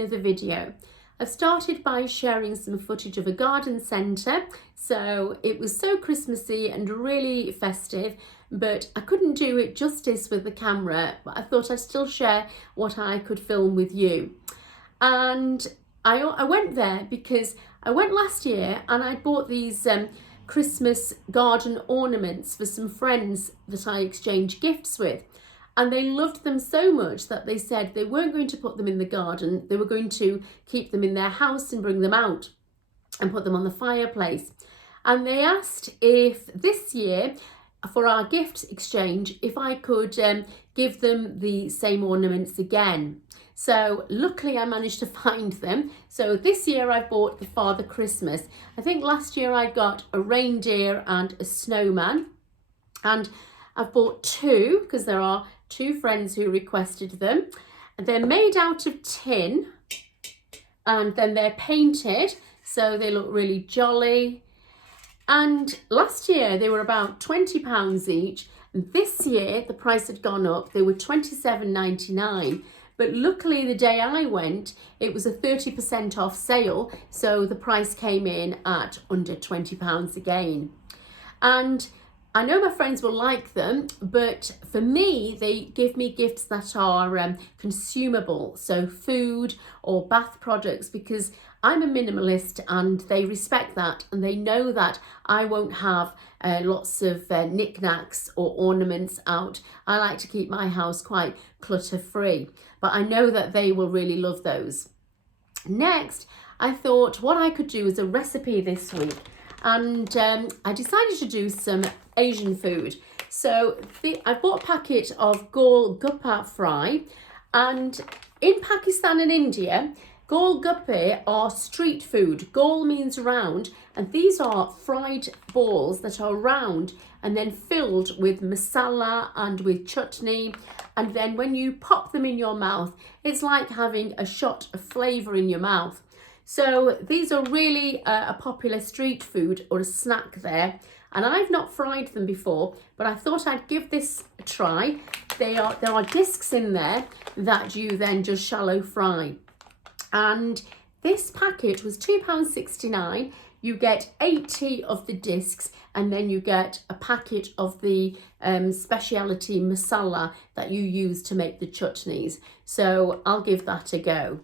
another video. I've started by sharing some footage of a garden centre, so it was so Christmassy and really festive, but I couldn't do it justice with the camera, but I thought I'd still share what I could film with you. And I went there because I went last year and I bought these Christmas garden ornaments for some friends that I exchanged gifts with. And they loved them so much that they said they weren't going to put them in the garden, they were going to keep them in their house and bring them out and put them on the fireplace. And they asked if this year, for our gift exchange, if I could give them the same ornaments again. So luckily I managed to find them. So this year I bought the Father Christmas. I think last year I got a reindeer and a snowman. And I've bought two because there are two friends who requested them. They're made out of tin and then they're painted, so they look really jolly. And last year they were about £20 each. And this year the price had gone up. They were £27.99. But luckily the day I went, it was a 30% off sale. So the price came in at under £20 again. And I know my friends will like them, but for me, they give me gifts that are consumable, so food or bath products, because I'm a minimalist and they respect that and they know that I won't have lots of knickknacks or ornaments out. I like to keep my house quite clutter-free, but I know that they will really love those. Next, I thought what I could do as a recipe this week. And I decided to do some Asian food. So I bought a packet of Gol Guppa fry, and in Pakistan and India, Gol Guppa are street food. Gol means round, and these are fried balls that are round and then filled with masala and with chutney. And then when you pop them in your mouth, it's like having a shot of flavour in your mouth. So these are really a popular street food or a snack there. And I've not fried them before, but I thought I'd give this a try. There are discs in there that you then just shallow fry. And this packet was £2.69. You get 80 of the discs, and then you get a packet of the speciality masala that you use to make the chutneys. So I'll give that a go.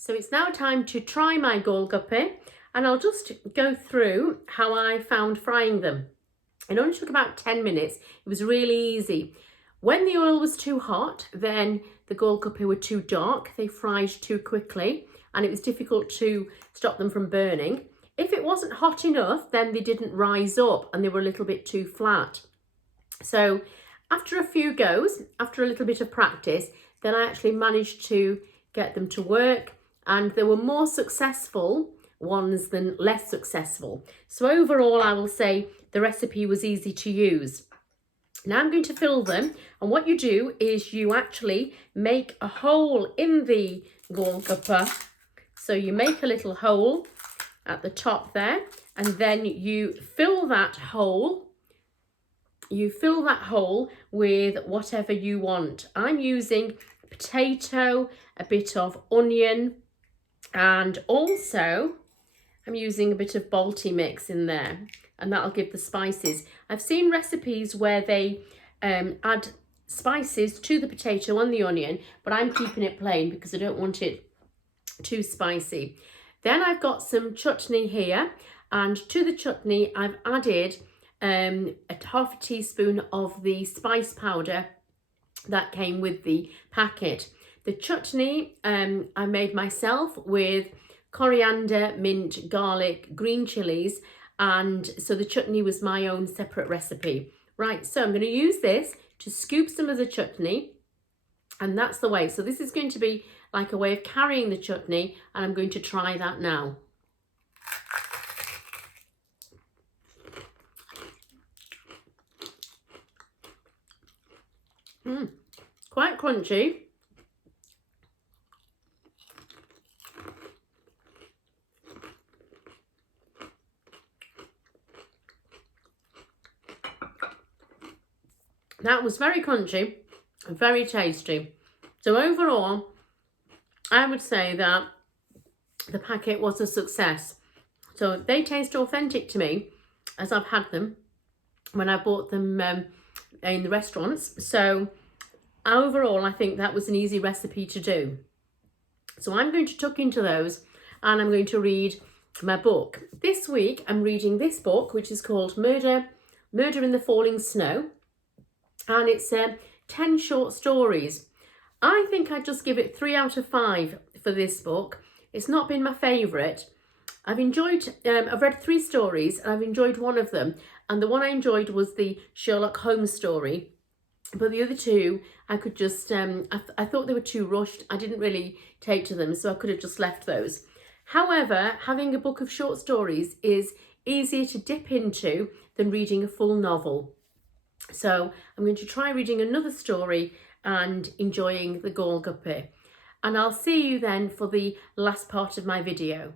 So it's now time to try my Gol Guppa, and I'll just go through how I found frying them. It only took about 10 minutes. It was really easy. When the oil was too hot, then the Gol Guppa were too dark. They fried too quickly and it was difficult to stop them from burning. If it wasn't hot enough, then they didn't rise up and they were a little bit too flat. So after a few goes, after a little bit of practice, then I actually managed to get them to work, and there were more successful ones than less successful. So overall, I will say the recipe was easy to use. Now I'm going to fill them, and what you do is you actually make a hole in the Gol Guppa. So you make a little hole at the top there, and then you fill that hole. You fill that hole with whatever you want. I'm using potato, a bit of onion, and also I'm using a bit of Balti mix in there, and that'll give the spices. I've seen recipes where they add spices to the potato and the onion, but I'm keeping it plain because I don't want it too spicy. Then I've got some chutney here, and to the chutney I've added half a teaspoon of the spice powder that came with the packet. The chutney I made myself with coriander, mint, garlic, green chilies, and so the chutney was my own separate recipe. Right, so I'm going to use this to scoop some of the chutney, and that's the way. So this is going to be like a way of carrying the chutney, and I'm going to try that now. Quite crunchy. That was very crunchy and very tasty. So overall, I would say that the packet was a success. So they taste authentic to me as I've had them when I bought them in the restaurants. So overall, I think that was an easy recipe to do. So I'm going to tuck into those, and I'm going to read my book. This week, I'm reading this book, which is called Murder in the Falling Snow. And it's 10 short stories. I think I'd just give it 3 out of 5 for this book. It's not been my favourite. I've read 3 stories, and I've enjoyed one of them. And the one I enjoyed was the Sherlock Holmes story. But the other 2, I could just, I thought they were too rushed. I didn't really take to them, so I could have just left those. However, having a book of short stories is easier to dip into than reading a full novel. So I'm going to try reading another story and enjoying the Gol Guppa. And I'll see you then for the last part of my video.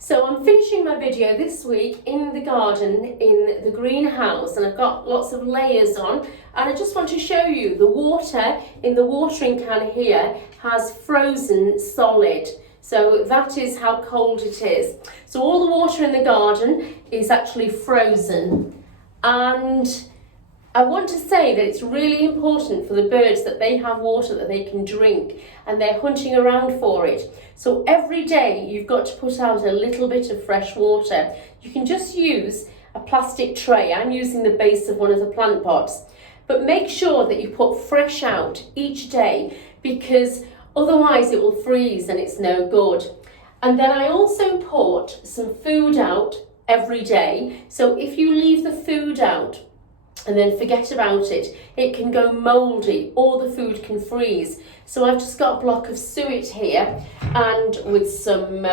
So I'm finishing my video this week in the garden, in the greenhouse, and I've got lots of layers on, and I just want to show you the water in the watering can here has frozen solid. So that is how cold it is. So all the water in the garden is actually frozen, and I want to say that it's really important for the birds that they have water that they can drink, and they're hunting around for it. So every day you've got to put out a little bit of fresh water. You can just use a plastic tray. I'm using the base of one of the plant pots. But make sure that you put fresh out each day, because otherwise it will freeze and it's no good. And then I also put some food out every day. So if you leave the food out and then forget about it, it can go mouldy or the food can freeze. So I've just got a block of suet here, and with some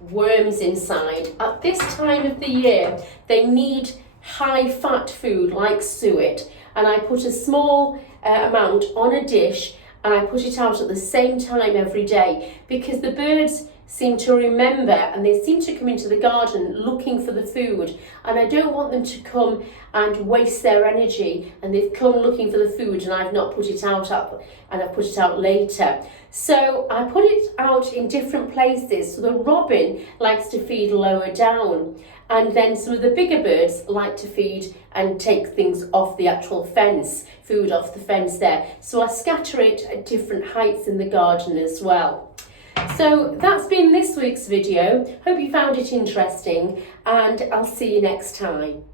worms inside. At this time of the year, they need high fat food like suet, and I put a small amount on a dish, and I put it out at the same time every day, because the birds seem to remember, and they seem to come into the garden looking for the food, and I don't want them to come and waste their energy, and they've come looking for the food and I've not put it out up, and I've put it out later. So I put it out in different places. So the robin likes to feed lower down, and then some of the bigger birds like to feed and take things off the actual fence, food off the fence there. So I scatter it at different heights in the garden as well. So that's been this week's video. Hope you found it interesting, and I'll see you next time.